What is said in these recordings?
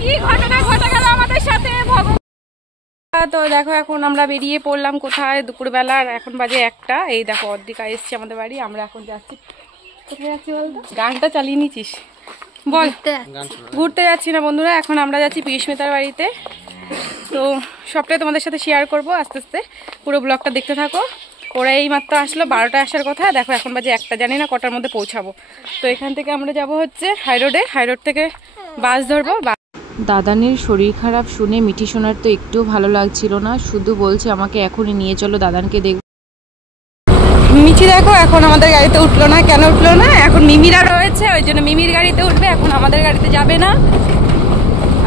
কি ঘটনা ঘটে গেল আমাদের সাথে ভগবান। তো দেখো এখন আমরা বেরিয়ে পড়লাম কোথায়, দুপুরবেলার এখন বাজে 1টা। এই দেখো অর্ধিকা এসছে আমাদের বাড়ি, আমরা এখন যাচ্ছি। কোথায় যাচ্ছি বলতো? গানটা চালিয়ে নিচ্ছিস বল। ঘুরতে যাচ্ছি না বন্ধুরা, এখন আমরা যাচ্ছি পিয়ুষ্মিতার বাড়িতে। তো সবটাই তোমাদের সাথে শেয়ার করব আস্তে আস্তে, পুরো ব্লগটা দেখতে থাকো। ওরা এই মাত্র আসলো, 12টায় আসার কথা, দেখো এখন বাজে 1টা, জানি না কটার মধ্যে পৌঁছাবো। তো এখান থেকে আমরা যাব হচ্ছে হাইরোডে, হাইরোড থেকে বাস ধরবো। দাদানের শরীর খারাপ শুনে মিঠি সোনার তো একটুও ভালো লাগছিল না, শুধু বলছে আমাকে এখনই নিয়ে চলো দাদানকে দেখব। মিঠি দেখো এখন আমাদের গাড়িতে উঠলো না, কেন উঠলো না? এখন মিমিরা রয়েছে, ওই জন্য মিমির গাড়িতে উঠবে, এখন আমাদের গাড়িতে যাবে না।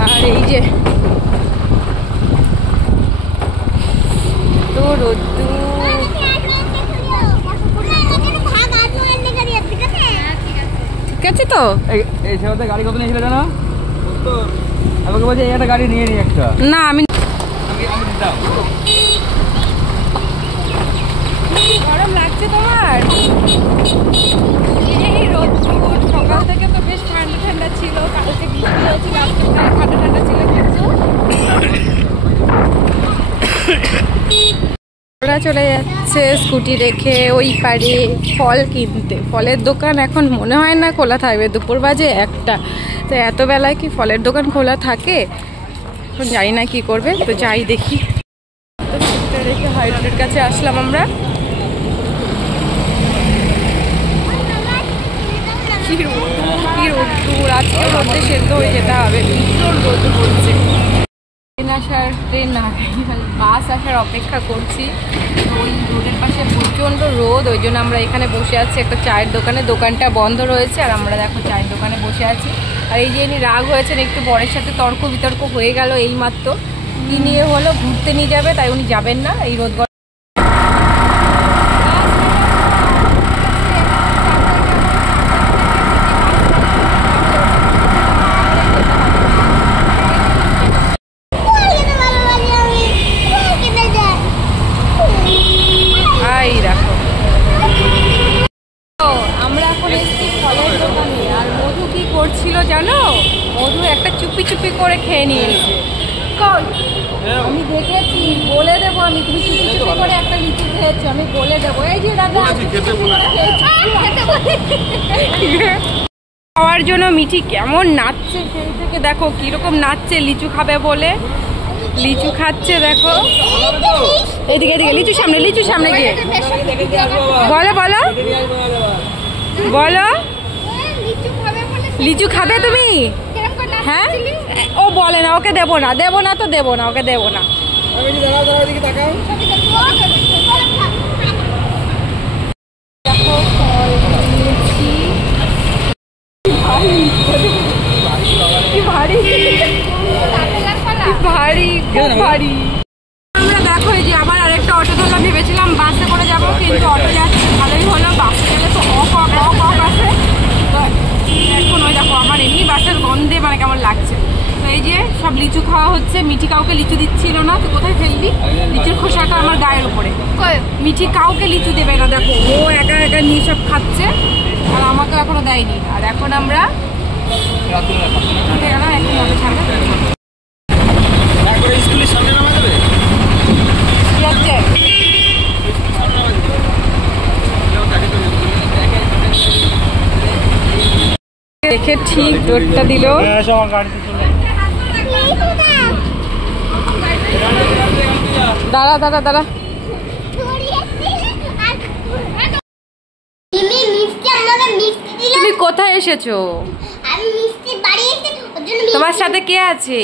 আর এই যে তো রোদ্দুর, ঠিক আছে। তো এই সেবাতে গাড়ি কত নিয়েছিল জানো? আমাকে বলছে এই একটা গাড়ি নিয়ে নি একটা। না আমি গরম লাগছে তোমার? এই রোদ্দুর, সকাল থেকে তো বেশ ঠান্ডা ঠান্ডা ছিল, কালকে বৃষ্টি হয়েছিল, আজকে ঠান্ডা ঠান্ডা ছিল। কিন্তু ওরা চলে যাচ্ছে স্কুটি রেখে ওই পারে ফল কিনতে। ফলের দোকান এখন মনে হয় না খোলা থাকবে, দুপুর বাজে 1টা। তো এত বেলায় কি ফলের দোকান খোলা থাকে? এখন জানি না কি করবে, তো যাই দেখি। তো স্কুটি রেখে হাইরোডের কাছে আসলাম আমরা। কি রোদ্দুর, আজকে রোদে সেদ্ধ হয়ে যেতে হবে, ভীষণ রোদ পড়ছে। ট্রেন আসার, ট্রেন না বাস আসার অপেক্ষা করছি। ওই রোডের পাশে প্রচণ্ড রোদ, ওই জন্য আমরা এখানে বসে আছি একটা চায়ের দোকানে। দোকানটা বন্ধ রয়েছে আর আমরা দেখো চায়ের দোকানে বসে আছি। আর এই যে ইনি রাগ হয়েছেন, একটু বরের সাথে তর্ক বিতর্ক হয়ে গেল এই মাত্র। কি নিয়ে হলো, ঘুরতে নিয়ে যাবে, তাই উনি যাবেন না এই রোদ। ছিল জানো, মধু একটা চুপি চুপি করে খেয়ে নিয়েছে। আমি দেখেছি, বলে দেবো আমি, তুমি চুপি চুপি করে একটা লিচু খেয়েছো, আমি বলে দেবো। এই যে দাদা খাওয়ার জন্য মিঠি কেমন নাচছে, সেই থেকে দেখো কিরকম নাচছে লিচু খাবে বলে। লিচু খাচ্ছে দেখো, এদিকে এদিকে লিচু সামনে, লিচু সামনে গিয়ে বলো বলো বলো। লিচু খাবে তুমি? হ্যাঁ, ও বলে না, ওকে দেবো না, দেবো না তো দেবো না, ওকে দেবো না। দেখো ভারী ভারী খুব ভারী। আমরা দেখো এই যে আবার আরেকটা অটো ধরলাম, ভেবেছিলাম বাসে করে যাবো, কিন্তু অটো যাচ্ছে, ভালোই হলো। বাসে গেলে তো অফ আছে। এখন ওই দেখো আমার এমনি বাসের গন্ধে মানে কেমন লাগছে। তো এই যে সব লিচু খাওয়া হচ্ছে, মিঠি কাউকে লিচু দিচ্ছিল না, তো কোথায় ফেলবি? লিচুর খোসাটা আমার গায়ের উপরে। মিঠি কাউকে লিচু দেবে না, দেখো ও একা একা নিয়ে সব খাচ্ছে, আর আমাকে এখনো দেয়নি। আর এখন আমরা দেখে ঠিক জোরটা দিল। দাঁড়া দাঁড়া দাঁড়া, তুমি কোথায় এসেছো? তোমার সাথে কে আছে?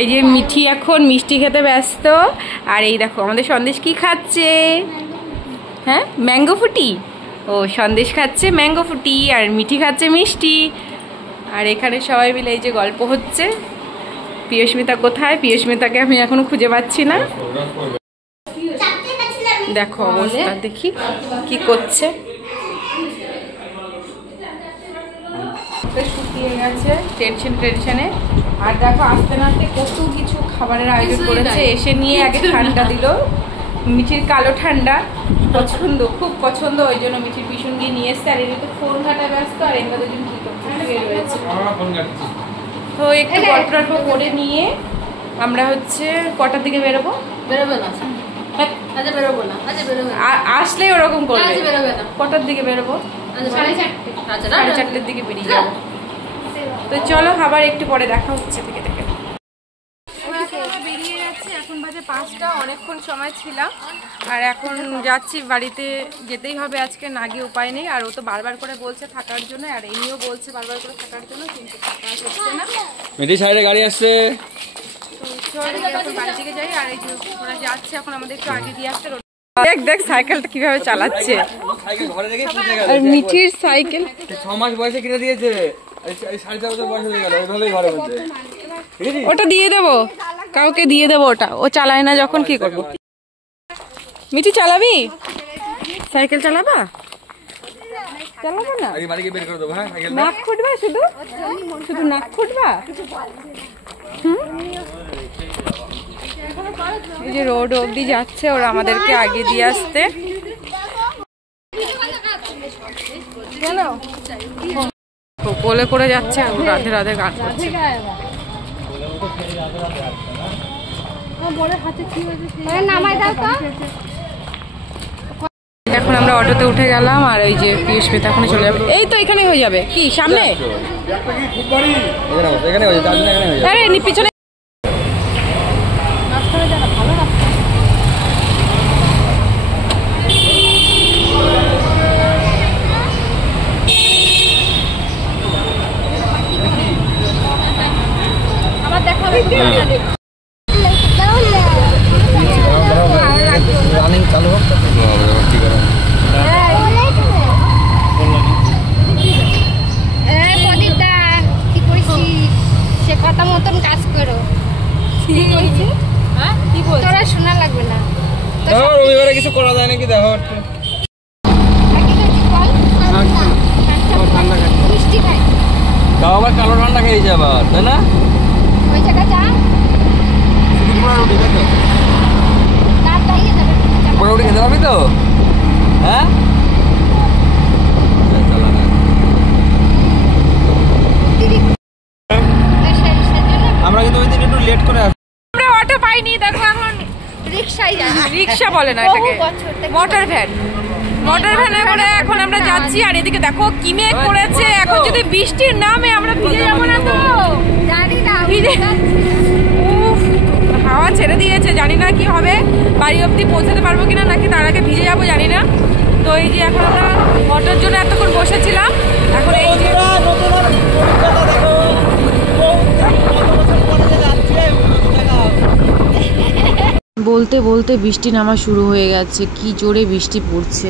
এই যে মিঠি এখন মিষ্টি খেতে ব্যস্ত। আর এই দেখো আমাদের সন্দেশ কি খাচ্ছে, হ্যাঁ ম্যাঙ্গো ফুটি। ও সন্দেশ খাচ্ছে ম্যাঙ্গো ফুটি, আর মিঠি খাচ্ছে মিষ্টি। আর এখানে সবাই মিলে এই যে গল্প হচ্ছে। পিয়ুষ্মিতা কোথায়? পিয়ুষ্মিতাকে আমি এখনো খুঁজে পাচ্ছি না। দেখো অবস্থা, দেখি কি করছে। শুকিয়ে গেছে টেনশনে। আর দেখো আস্তে আস্তে কত কিছু খাবারের আয়োজন করেছে। এসে নিয়ে আগে ঠান্ডা দিল, মিঠির কালো ঠান্ডা পছন্দ, খুব পছন্দ, ওই জন্য মিঠির পিছন দিয়ে নিয়ে এসছে। আর এর তো ফোন ঘাটা ব্যস্ত, আর এর মধ্যে কি করছে রয়েছে। তো একটু গল্প করে নিয়ে আমরা হচ্ছে কটার দিকে বেরোবো? বেরোবে না আজ বেরোবো না, আজ বেরোবে না, আসলেই ওরকম করবে। আজ বেরোবে না। কটার দিকে বেরোবো? 4:30 দিকে বেরিয়ে যাবো। তো চলো আবার একটু পরে দেখা হচ্ছে থেকে থেকে। বেরিয়ে যাচ্ছি, এখন বাজে 5টা, অনেকক্ষণ সময় ছিলাম। আর এখন যাচ্ছি বাড়িতে, যেতেই হবে আজকে, না গিয়ে উপায় নেই। আর ও তো বারবার করে বলছে থাকার জন্য, আর এমনিও বলছে বারবার করে থাকার জন্য, কিন্তু থাকা হচ্ছে না। মিঠি সাইডে গাড়ি আসছে। বাড়ি থেকে যাই। আর এই যে ওরা যাচ্ছে এখন, আমাদের একটু আগে দিয়ে আসতে। দেখ সাইকেলটা কিভাবে চালাচ্ছে। আর মিঠির সাইকেল 6 মাস বয়সে কিনে দিয়েছে, 4.5 বছর বয়স হয়ে গেল, ওইভাবেই ঘরে বসে। ওটা দিয়ে দেবো, কাউকে দিয়ে দেবো। ওটা ও চালায় না যখন, কি করবো? মিঠি চালাবি? সাইকেল চালাবা? চালাবো না? আগে বাড়িকে বের করে দেবো। হ্যাঁ, সাইকেল নাক খুঁটবা? শুধু শুধু নাক খুঁটবা? এই যে রোড অবধি যাচ্ছে, ওরা আমাদেরকে আগে দিয়ে আসতে। কোলে করে যাচ্ছে, রাধে রাধে গান করছে। এখন আমরা অটোতে উঠে গেলাম, আর ওই যে পিএস পেতে এখন চলে যাবে। এই তো এখানে হয়ে যাবে। কি সামনে? আরে পিছনে। রানিং চালু হোক। সে কথা মতন কাজ করো। তোরা শোনা লাগবে না। রবিবারে কিছু করা যায় নাকি? দেখো মিষ্টি খাই, তাও আবার কালো ঠান্ডা খেয়ে যাবে, তাই না? ওই জায়গা যা, দাঁত ভেঙে যাবে। মোটামুটি খেতে পারবি তো? হ্যাঁ, আমরা কিন্তু ওই দিন একটু লেট করে আসি। আমরা অটো পাইনি, দেখো এখন রিক্সায় যাই। রিক্সা বলে না এটাকে, মোটর ভ্যান। মোটর ভ্যানে করে এখন আমরা যাচ্ছি। আর এদিকে দেখো কি মেঘ করেছে, এখন যদি বৃষ্টির নামে আমরা ভিজে যাবো না তো? জানি না, ভিজে উফ, হাওয়া ছেড়ে দিয়েছে, জানি না কি হবে, বাড়ি অবধি পৌঁছাতে পারবো কিনা, নাকি তার আগে ভিজে যাবো জানি না। তো এই যে এখন আমরা অটোর জন্য এতক্ষণ বসেছিলাম, এখন এই যে বলতে বলতে বৃষ্টি নামা শুরু হয়ে গেছে। কি জোরে বৃষ্টি পড়ছে।